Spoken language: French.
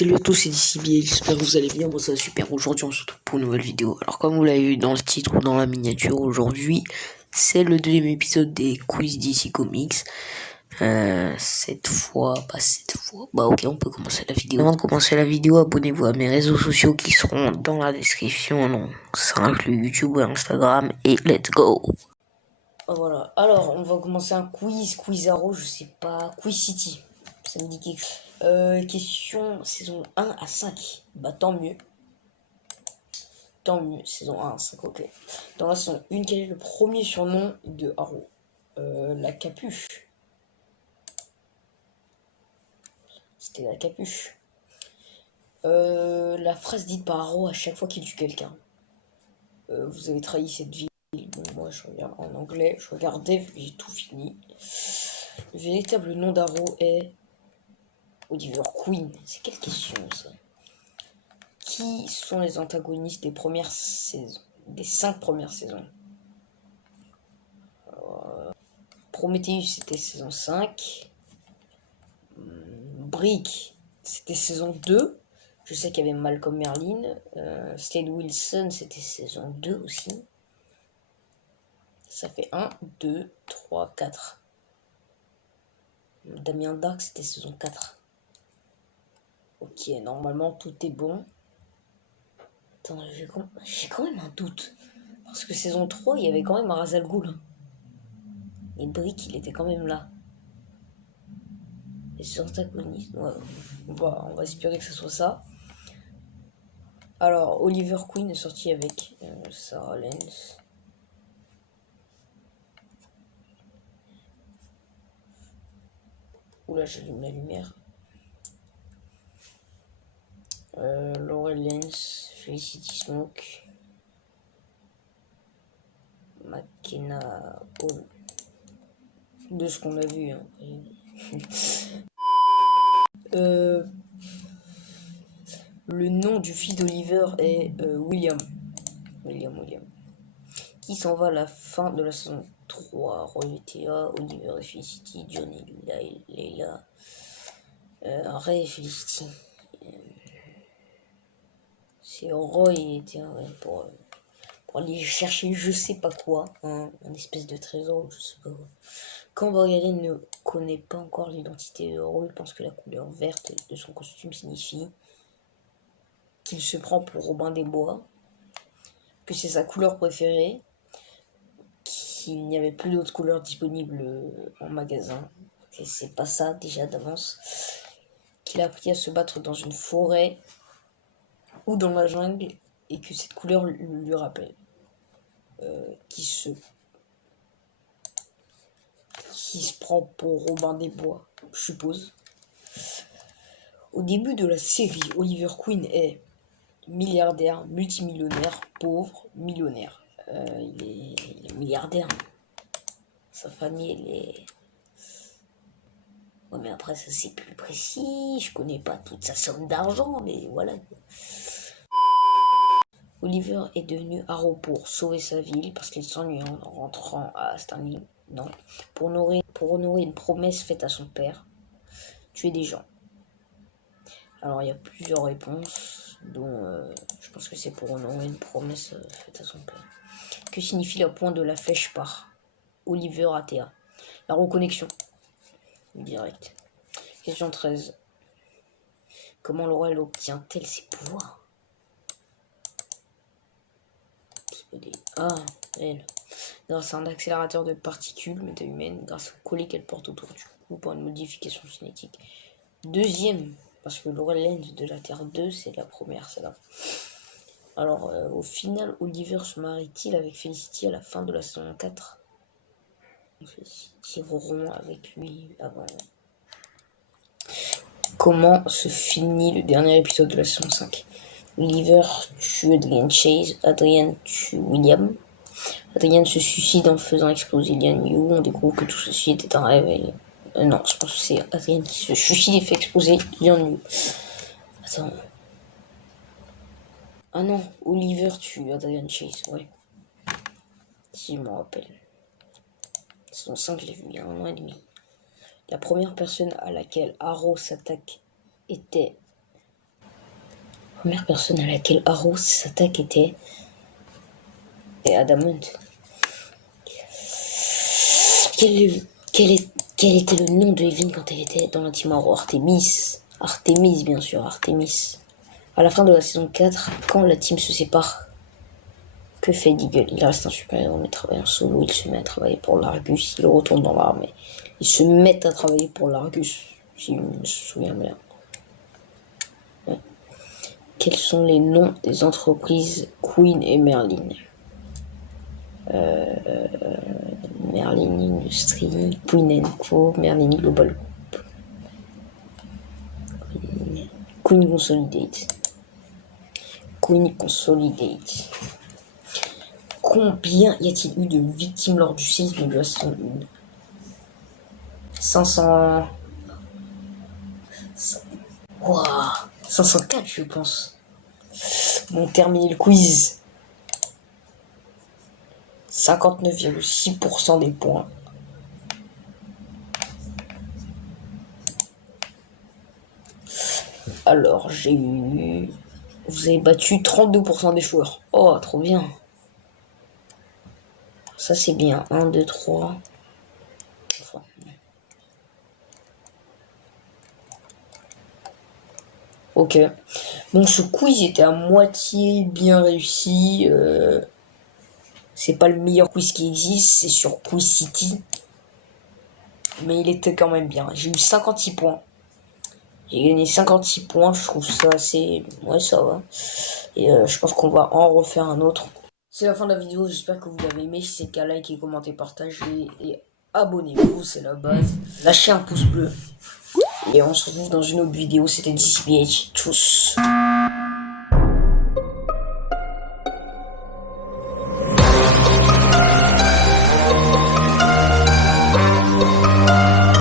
Salut à tous, c'est DCB, j'espère que vous allez bien, moi ça va super. Aujourd'hui on se retrouve pour une nouvelle vidéo. Alors comme vous l'avez vu dans le titre ou dans la miniature, aujourd'hui c'est le deuxième épisode des quiz DC Comics. Cette fois, ok, on peut commencer la vidéo. Avant de commencer la vidéo, abonnez-vous à mes réseaux sociaux qui seront dans la description. Non, ça inclut YouTube et Instagram, et let's go. Voilà, alors on va commencer un Quizarro, je sais pas, Quiz City, ça me dit quelque chose. Question saison 1 à 5, bah tant mieux, saison 1 à 5, ok. Dans la saison 1, quel est le premier surnom de Arrow? La capuche. C'était la capuche. La phrase dite par Arrow à chaque fois qu'il tue quelqu'un. Vous avez trahi cette ville. Bon, moi je regarde en anglais, je regardais, j'ai tout fini. Le véritable nom d'Arrow est Oliver Queen. C'est quelle question ça? Qui sont les antagonistes des premières saisons, des 5 premières saisons? Prometheus c'était saison 5. Brick c'était saison 2. Je sais qu'il y avait Malcolm Merlyn. Slade Wilson c'était saison 2 aussi. Ça fait 1, 2, 3, 4. Damien Dark c'était saison 4. Ok, normalement tout est bon. Attends, j'ai quand même un doute. Parce que saison 3, il y avait quand même Ra's al Ghul. Et Brick, il était quand même là. Les antagonistes, ouais, on va espérer que ce soit ça. Alors, Oliver Queen est sorti avec Sarah Lance. Oula, j'allume la lumière. Laurel Lance, Felicity Smoke, McKenna Hall. De ce qu'on a vu. Hein. Le nom du fils d'Oliver est William. William. Qui s'en va à la fin de la saison 3? Roy et Thea, Oliver et Felicity, John et Leila, Ray et Felicity. C'est Roy et Thea, ouais, pour aller chercher je sais pas quoi, un espèce de trésor, je sais pas quoi. Quand Borgalen ne connaît pas encore l'identité de Roy, il pense que la couleur verte de son costume signifie qu'il se prend pour Robin des Bois, que c'est sa couleur préférée, qu'il n'y avait plus d'autres couleurs disponibles en magasin. Et c'est pas ça déjà d'avance. Qu'il a appris à se battre dans une forêt ou dans la jungle et que cette couleur lui rappelle. Qui se prend pour Robin des Bois, je suppose. Au début de la série, Oliver Queen est milliardaire, multimillionnaire, pauvre, millionnaire. Il est milliardaire. Sa famille, elle est... Ouais, mais après, ça c'est plus précis. Je connais pas toute sa somme d'argent, mais voilà. Oliver est devenu Arrow pour sauver sa ville parce qu'il s'ennuie en rentrant à Stanley. Non. Pour honorer une promesse faite à son père. Tuer des gens. Alors il y a plusieurs réponses, dont je pense que c'est pour honorer une promesse faite à son père. Que signifie le point de la flèche par Oliver à Thea? La reconnexion. Direct. Question 13. Comment Laurel obtient-elle ses pouvoirs? Elle. Grâce à un accélérateur de particules méta-humaines, grâce au collet qu'elle porte autour du cou pour une modification cinétique. Deuxième, parce que Laurel Lane de la Terre 2, c'est la première, celle-là. Alors, au final, Oliver se marie-t-il avec Felicity à la fin de la saison 4? Felicity rompt avec lui avant. Comment se finit le dernier épisode de la saison 5? Oliver tue Adrian Chase, Adrian tue William. Adrian se suicide en faisant exploser Lian Yu. On découvre que tout ceci était un rêve. Non, je pense que c'est Adrian qui se suicide et fait exploser Lian Yu. Attends. Ah non, Oliver tue Adrian Chase, ouais. Si je m'en rappelle. Saison 5, je l'ai vu il y a 1 an et demi. La première personne à laquelle Arrow s'attaque était Première personne à laquelle Arrow s'attaque était Adamant. Quel était le nom de Evelyn quand elle était dans la team Arrow? Artemis. Artemis, bien sûr, Artemis. À la fin de la saison 4, quand la team se sépare, que fait Deagle? Il reste un super-héros mais travaille en solo. Il se met à travailler pour l'Argus. Il retourne dans l'armée. Ils se mettent à travailler pour l'Argus, si je me souviens bien. Ouais. Quels sont les noms des entreprises Queen et Merlin? Merlin Industries, Queen & Co, Merlin Global Group, Queen Consolidate. Queen Consolidate. Combien y a-t-il eu de victimes lors du séisme de la saison 1? 500... Waouh, 504 je pense. Bon, terminer le quiz. 59,6% des points. Alors, j'ai eu... Vous avez battu 32% des joueurs. Oh, trop bien. Ça, c'est bien. 1, 2, 3. Enfin. Ok. Bon, ce quiz était à moitié bien réussi. C'est pas le meilleur quiz qui existe. C'est sur Quiz City. Mais il était quand même bien. J'ai eu 56 points. J'ai gagné 56 points. Je trouve ça assez... Ouais, ça va. Et je pense qu'on va en refaire un autre. C'est la fin de la vidéo, j'espère que vous l'avez aimé. Si c'est le cas, likez, commentez, partagez et abonnez-vous, c'est la base. Lâchez un pouce bleu. Et on se retrouve dans une autre vidéo, c'était DCBH. Tchuss.